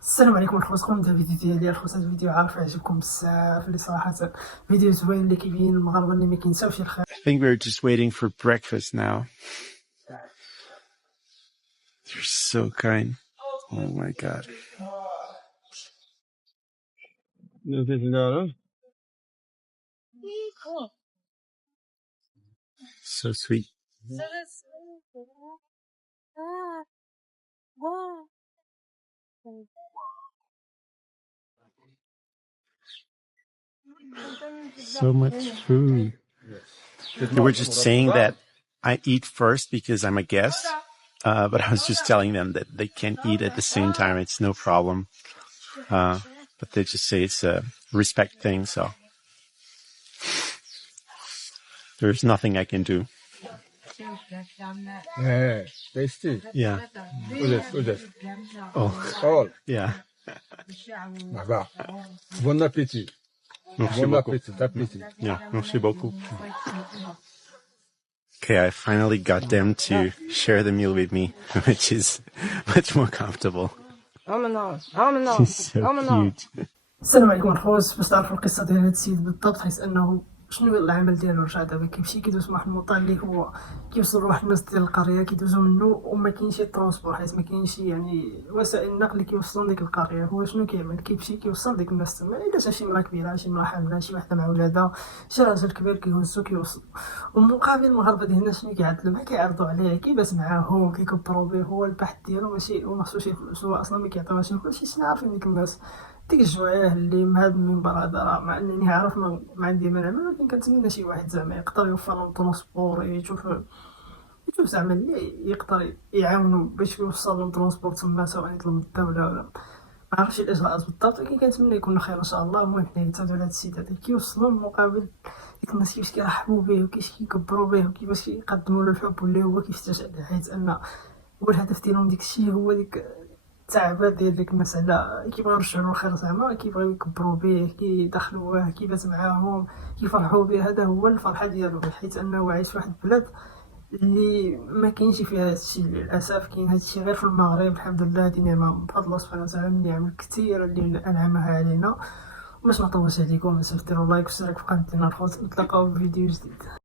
السلام عليكم الخوت. قمت الفيديو ديالي الخوت. هذا الفيديو عارف يعجبكم بزاف، اللي صراحه فيديو زوين اللي كيبين المغاربه اللي ما كينساوش الخير. I think we're just waiting for breakfast now. You're so kind. Oh my god. So sweet. So much food. They were just saying that I eat first because I'm a guest, but I was just telling them that they can eat at the same time. It's no problem. But they just say it's a respect thing, so there's nothing I can do. Yeah, tasty. Yeah. Good. Oh, All. yeah. Bon appétit. Merci Bon beaucoup. appétit. Yeah, merci beaucoup. Okay, I finally got them to share the meal with me, which is much more comfortable. He's so cute. السلام عليكم الخوت. باش تعرفوا القصه ديال هذا السيد بالضبط، حيت انه شنو العمل ديالو رجع دابا كيمشي كيدوز مع واحد الموطا اللي هو كيوصل لواحد الناس ديال القريه كيدوزو منه، وما كاينش شي ترونسبور حيت ما كاينش يعني وسائل النقل اللي كيوصلون ديك القريه. هو شنو كيعمل؟ كيمشي كيوصل ديك الناس تما، الا جا شي مرا كبيره، شي مرا حامله، شي وحده مع ولادها، شي راجل كبير كيهزو كيوصل. ومقابل المغاربه ديالنا شنو كيعدلوا معاه؟ كيعرضوا عليه، كيبات معاهم، كيكبروا به. هو البحث ديالو ماشي وما خصوش يفلوس، هو اصلا ما كيعطيوهاش الفلوس. شي عارفين ديك الناس ديك الجوعيه اللي من هذا المنبر هذا، راه مع انني عارف ما عندي ما نعمل، ولكن كنتمنى شي واحد زعما يقدر يوفر لهم ترونسبور، يشوف زعما اللي يقدر يعاونوا باش يوصل لهم ترونسبور تما، سواء يطلب من الدوله ولا ما عرفتش الاجراءات بالضبط، ولكن كنتمنى يكون خير ان شاء الله. المهم حنا نتسناو هذا السيد هذا كيوصلوا مقابل ديك الناس كيفاش كيرحبوا به وكيفاش كيكبروا به وكيفاش كيقدموا له الحب واللي هو كيفتش عليه، حيت ان هو الهدف ديالهم ديك الشيء هو ديك التعبات ديال ديك المسألة. كيبغيو يرجعوا الخير زعما، كيبغيو يكبروا به، كيدخلوه، كيبات معاهم، كيفرحوا به. هذا هو الفرحة ديالو، حيت انه عايش في واحد البلاد اللي ما كاينش فيها هذا الشيء للاسف. كاين هذا الشيء غير في المغرب. الحمد لله هذه نعمه بفضل الله سبحانه وتعالى، من النعم الكثيره اللي انعمها علينا. باش ما نطولش عليكم، ما تنساوش ديروا لايك واشتراك في قناتنا الخوت. نتلاقاو في فيديو جديد.